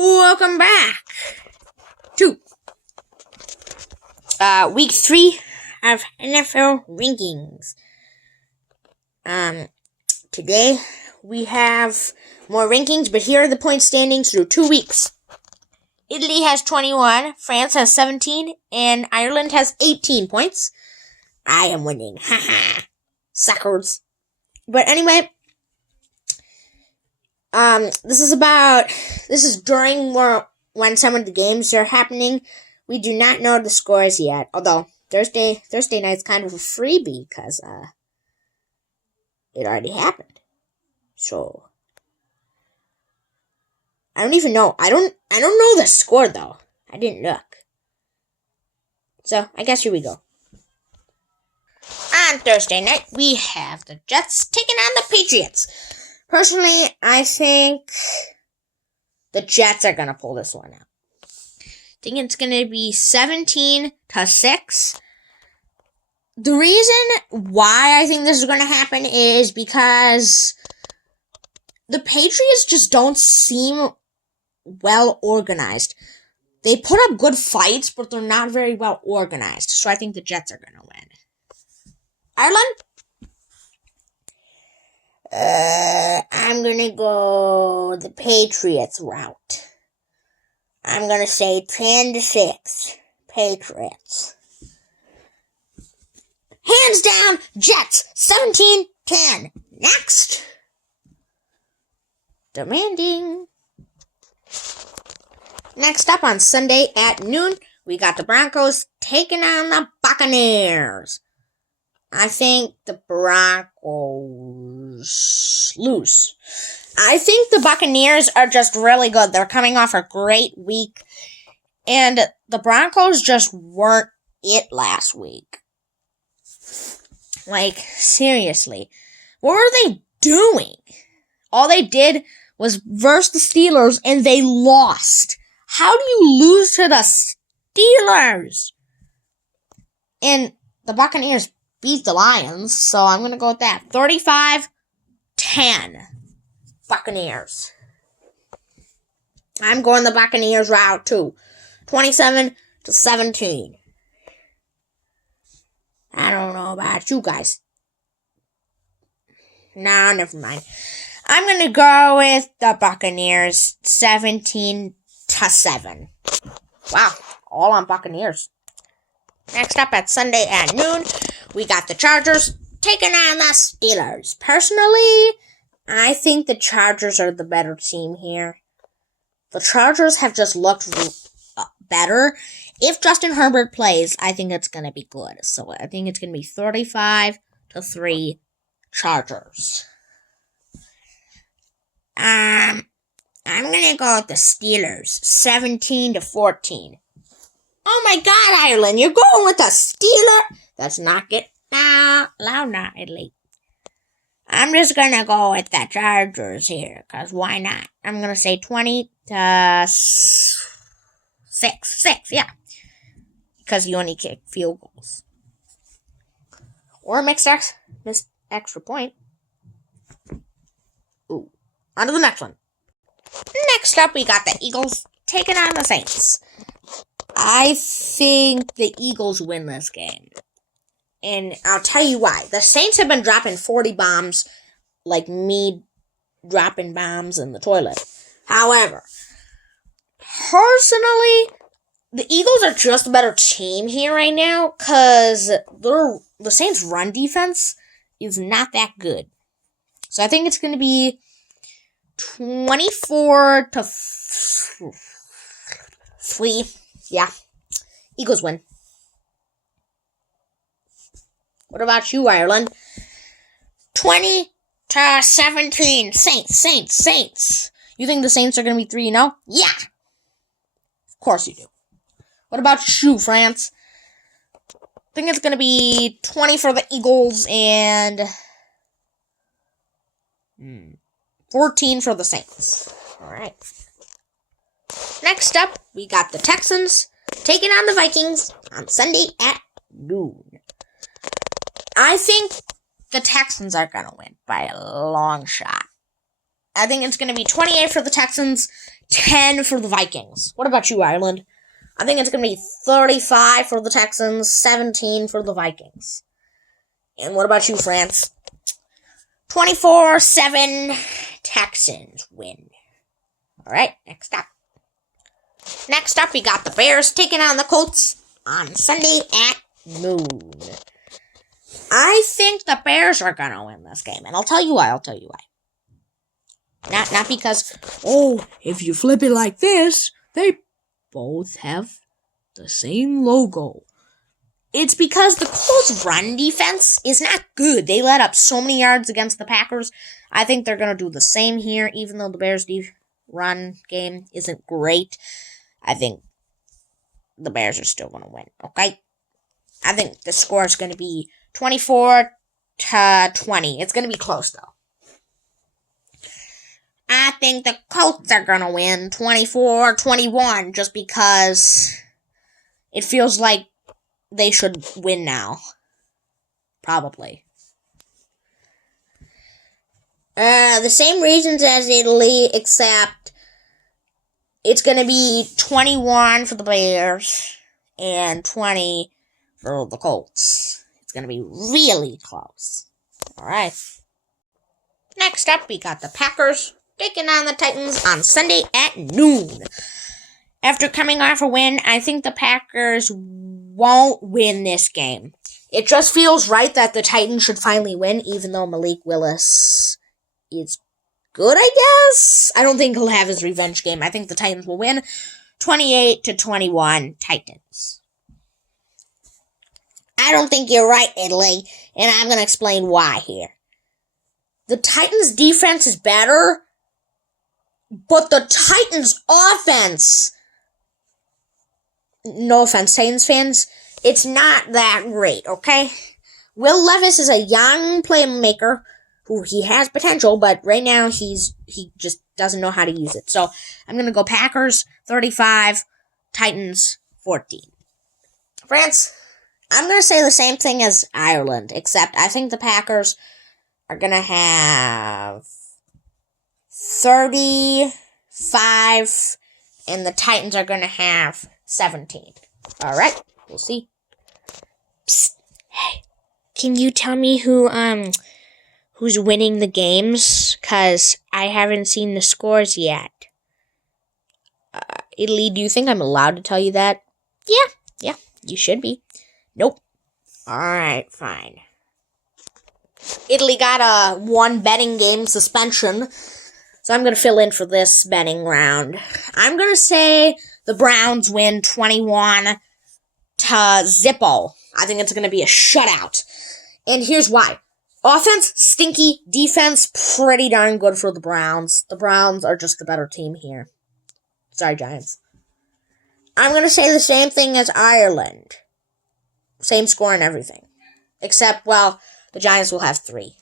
Welcome back to week 3 of NFL rankings. Today we have more rankings, but here are the point standings through 2 weeks. Italy has 21, France has 17, and Ireland has 18 points. I am winning. Haha. Suckers. But anyway, this is during when some of the games are happening. We do not know the scores yet, although Thursday night's kind of a freebie because it already happened. So I don't even know. I don't know the score though. I didn't look. So I guess here we go. On Thursday night, we have the Jets taking on the Patriots. Personally, I think the Jets are going to pull this one out. I think it's going to be 17-6. The reason why I think this is going to happen is because the Patriots just don't seem well organized. They put up good fights, but they're not very well organized. So I think the Jets are going to win. Ireland? I'm gonna go the Patriots route. I'm gonna say 10-6. Patriots. Hands down, Jets. 17-10. Next. Demanding. Next up on Sunday at noon, we got the Broncos taking on the Buccaneers. I think the Broncos lose. I think the Buccaneers are just really good. They're coming off a great week. And the Broncos just weren't it last week. Like, seriously. What were they doing? All they did was verse the Steelers and they lost. How do you lose to the Steelers? And the Buccaneers beat the Lions, so I'm going to go with that. 35-10. Buccaneers. I'm going the Buccaneers route, too. 27-17. I don't know about you guys. No, never mind. I'm going to go with the Buccaneers 17-7. Wow, all on Buccaneers. Next up at Sunday at noon, we got the Chargers taking on the Steelers. Personally, I think the Chargers are the better team here. The Chargers have just looked better. If Justin Herbert plays, I think it's going to be good. So I think it's going to be 35-3 Chargers. I'm going to go with the Steelers, 17-14. Oh my God, Ireland, you're going with a Steeler? That's not good. Loud now, Italy. I'm just going to go with the Chargers here, because why not? I'm going to say 20-6. 6, yeah. Because you only kick field goals. Or missed extra point. Ooh. On to the next one. Next up, we got the Eagles taking on the Saints. I think the Eagles win this game. And I'll tell you why. The Saints have been dropping 40 bombs like me dropping bombs in the toilet. However, personally, the Eagles are just a better team here right now because the Saints' run defense is not that good. So I think it's going to be 24-3. Yeah, Eagles win. What about you, Ireland? 20-17. Saints. You think the Saints are going to be 3-0? Yeah. Of course you do. What about you, France? I think it's going to be 20 for the Eagles and 14 for the Saints. All right. Next up, we got the Texans taking on the Vikings on Sunday at noon. I think the Texans are going to win by a long shot. I think it's going to be 28 for the Texans, 10 for the Vikings. What about you, Ireland? I think it's going to be 35 for the Texans, 17 for the Vikings. And what about you, France? 24-7 Texans win. All right, next up. Next up, we got the Bears taking on the Colts on Sunday at noon. I think the Bears are going to win this game, and I'll tell you why. Not because, if you flip it like this, they both have the same logo. It's because the Colts' run defense is not good. They let up so many yards against the Packers. I think they're going to do the same here, even though the Bears' run game isn't great. I think the Bears are still going to win, okay? I think the score is going to be 24-20. It's going to be close, though. I think the Colts are going to win 24-21 just because it feels like they should win now. Probably. The same reasons as Italy, except it's going to be 21 for the Bears and 20 for the Colts. It's going to be really close. All right. Next up, we got the Packers taking on the Titans on Sunday at noon. After coming off a win, I think the Packers won't win this game. It just feels right that the Titans should finally win, even though Malik Willis is good, I guess. I don't think he'll have his revenge game. I think the Titans will win 28-21 Titans. I don't think you're right, Italy, and I'm going to explain why here. The Titans' defense is better, but the Titans' offense, no offense, Titans fans, it's not that great, okay? Will Levis is a young playmaker who he has potential, but right now he just doesn't know how to use it. So I'm going to go Packers 35, Titans 14. France, I'm going to say the same thing as Ireland, except I think the Packers are going to have 35, and the Titans are going to have 17. All right, we'll see. Psst. Hey, can you tell me who's winning the games? Because I haven't seen the scores yet. Italy, do you think I'm allowed to tell you that? Yeah, you should be. Nope. All right, fine. Italy got a 1 betting game suspension, so I'm going to fill in for this betting round. I'm going to say the Browns win 21-0. I think it's going to be a shutout. And here's why. Offense, stinky. Defense, pretty darn good for the Browns. The Browns are just the better team here. Sorry, Giants. I'm going to say the same thing as Ireland. Same score and everything. Except, well, the Giants will have 3. Okay.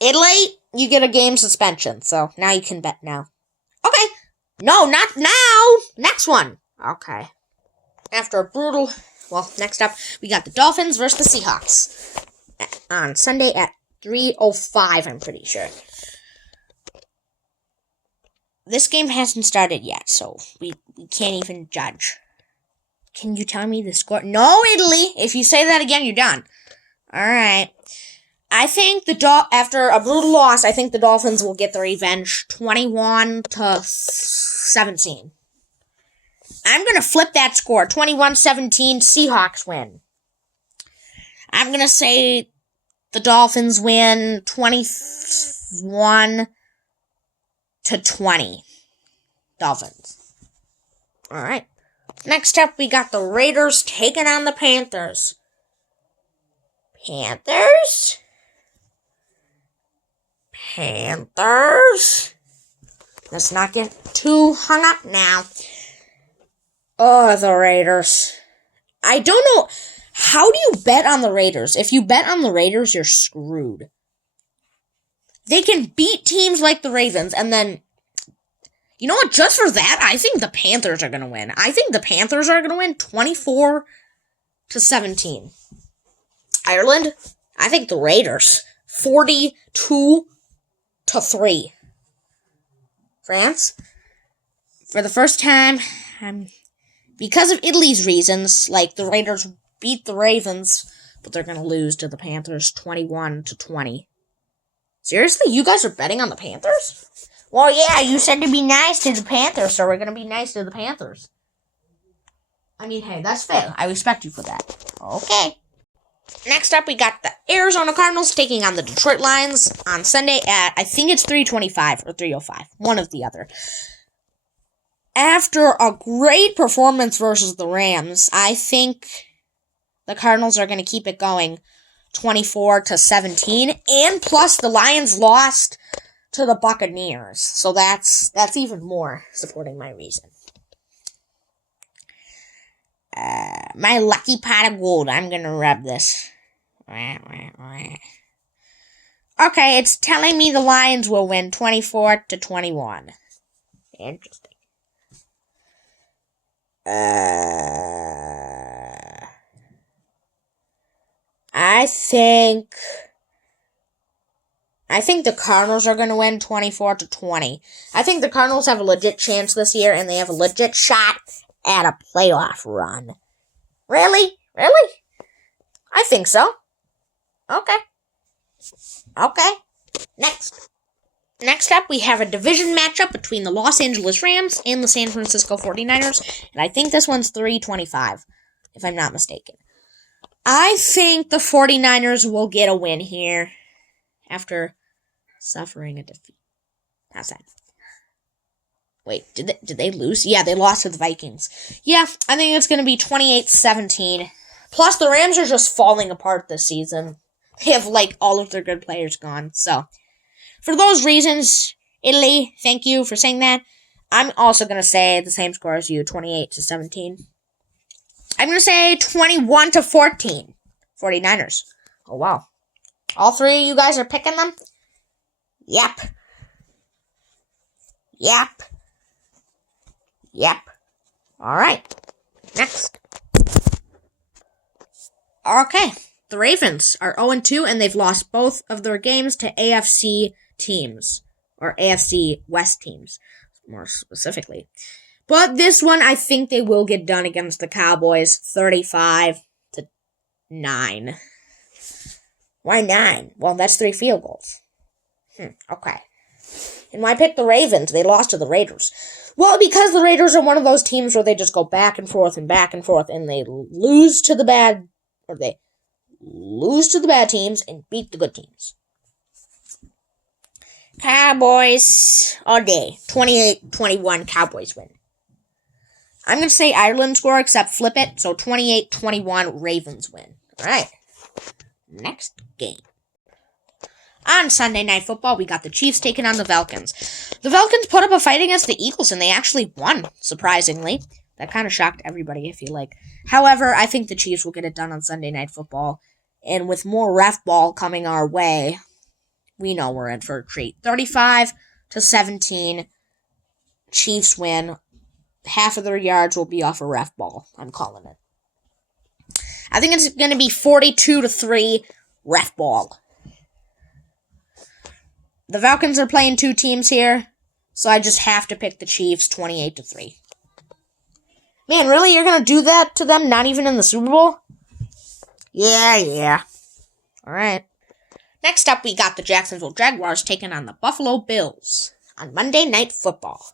Italy, you get a game suspension, so now you can bet now. Okay. No, not now. Next one. Okay. After a brutal... Well, next up, we got the Dolphins versus the Seahawks. On Sunday at 3:05, I'm pretty sure. This game hasn't started yet, so we can't even judge. Can you tell me the score? No, Italy! If you say that again, you're done. Alright. I think after a brutal loss, I think the Dolphins will get their revenge 21-17. I'm going to flip that score. 21-17, Seahawks win. I'm going to say the Dolphins win 21-20. Dolphins. All right. Next up, we got the Raiders taking on the Panthers. Panthers? Let's not get too hung up now. Oh, the Raiders. I don't know. How do you bet on the Raiders? If you bet on the Raiders, you're screwed. They can beat teams like the Ravens, and then, you know what? Just for that, I think the Panthers are going to win. I think the Panthers are going to win 24-17. Ireland, I think the Raiders 42-3. France. For the first time, because of Italy's reasons, like the Raiders beat the Ravens, but they're going to lose to the Panthers 21-20. Seriously? You guys are betting on the Panthers? Well, yeah, you said to be nice to the Panthers, so we're going to be nice to the Panthers. I mean, hey, that's fair. I respect you for that. Okay. Next up, we got the Arizona Cardinals taking on the Detroit Lions on Sunday at, I think it's 3:25 or 3:05. One of the other. After a great performance versus the Rams, I think the Cardinals are going to keep it going 24-17. And plus, the Lions lost to the Buccaneers. So that's even more supporting my reason. My lucky pot of gold. I'm going to rub this. Okay, it's telling me the Lions will win 24-21. Interesting. I think the Cardinals are going to win 24-20. I think the Cardinals have a legit chance this year, and they have a legit shot at a playoff run. Really? Really? I think so. Okay. Next up, we have a division matchup between the Los Angeles Rams and the San Francisco 49ers, and I think this one's 3:25, if I'm not mistaken. I think the 49ers will get a win here after suffering a defeat. How's that? Wait, did they lose? Yeah, they lost to the Vikings. Yeah, I think it's going to be 28-17. Plus, the Rams are just falling apart this season. They have, all of their good players gone. So, for those reasons, Italy, thank you for saying that. I'm also going to say the same score as you, 28-17. I'm going to say 21-14. 49ers. Oh, wow. All three of you guys are picking them? Yep. All right. Next. Okay. The Ravens are 0-2, and they've lost both of their games to AFC teams. Or AFC West teams, more specifically. But this one, I think they will get done against the Cowboys, 35-9. Why 9? Well, that's 3 field goals. Okay. And why pick the Ravens? They lost to the Raiders. Well, because the Raiders are one of those teams where they just go back and forth, and they lose to the bad teams and beat the good teams. Cowboys all day. 28-21 Cowboys win. I'm going to say Ireland score, except flip it. So 28-21 Ravens win. All right. Next game. On Sunday Night Football, we got the Chiefs taking on the Falcons. The Falcons put up a fight against the Eagles, and they actually won, surprisingly. That kind of shocked everybody, I feel like. However, I think the Chiefs will get it done on Sunday Night Football. And with more ref ball coming our way, we know we're in for a treat. 35-17, Chiefs win. Half of their yards will be off a ref ball. I'm calling it. I think it's going to be 42-3 ref ball. The Falcons are playing 2 teams here, so I just have to pick the Chiefs 28-3. Man, really? You're going to do that to them? Not even in the Super Bowl? Yeah. All right. Next up, we got the Jacksonville Jaguars taking on the Buffalo Bills on Monday Night Football.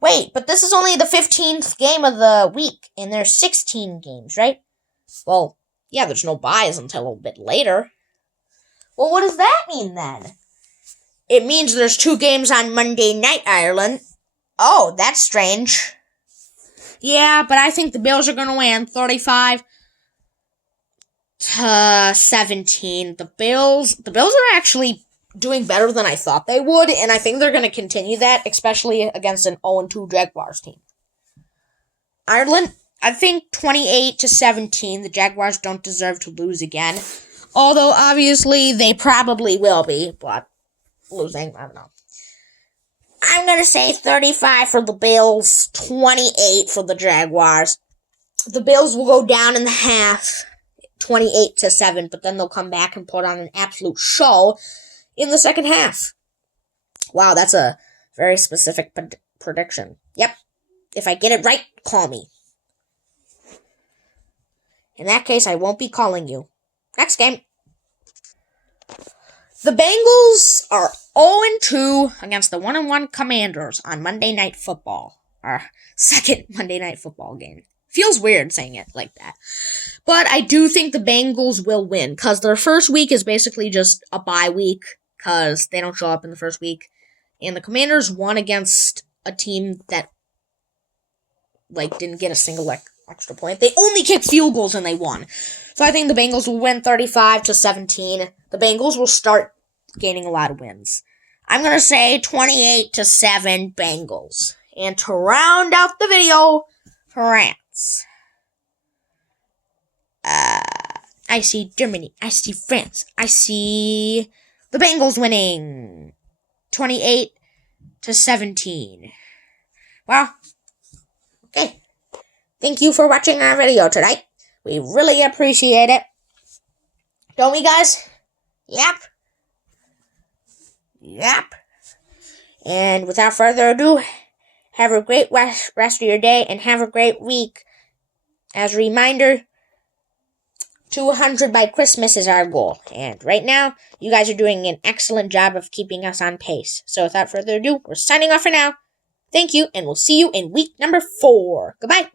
Wait, but this is only the 15th game of the week, and there's 16 games, right? Well, yeah, there's no buys until a bit later. Well, what does that mean then? It means there's 2 games on Monday night, Ireland. Oh, that's strange. Yeah, but I think the Bills are going to win 35-17. The Bills are actually doing better than I thought they would, and I think they're going to continue that, especially against an 0-2 Jaguars team. Ireland, I think 28-17. The Jaguars don't deserve to lose again. Although, obviously, they probably will be, but losing, I don't know. I'm going to say 35 for the Bills, 28 for the Jaguars. The Bills will go down in the half, 28-7, but then they'll come back and put on an absolute show in the second half. Wow, that's a Very specific prediction. Yep. If I get it right, call me. In that case, I won't be calling you. Next game. The Bengals are 0-2 against the 1-1 Commanders on Monday Night Football. Our second Monday Night Football game. Feels weird saying it like that. But I do think the Bengals will win, because their first week is basically just a bye week, because they don't show up in the first week. And the Commanders won against a team that didn't get a single extra point. They only kicked field goals and they won. So I think the Bengals will win 35-17. The Bengals will start gaining a lot of wins. I'm going to say 28-7 Bengals. And to round out the video, France. I see Germany. I see France. I see the Bengals winning 28-17. Well, okay. Thank you for watching our video tonight. We really appreciate it. Don't we, guys? Yep. And without further ado, have a great rest of your day and have a great week. As a reminder, 200 by Christmas is our goal. And right now, you guys are doing an excellent job of keeping us on pace. So without further ado, we're signing off for now. Thank you, and we'll see you in week number 4. Goodbye.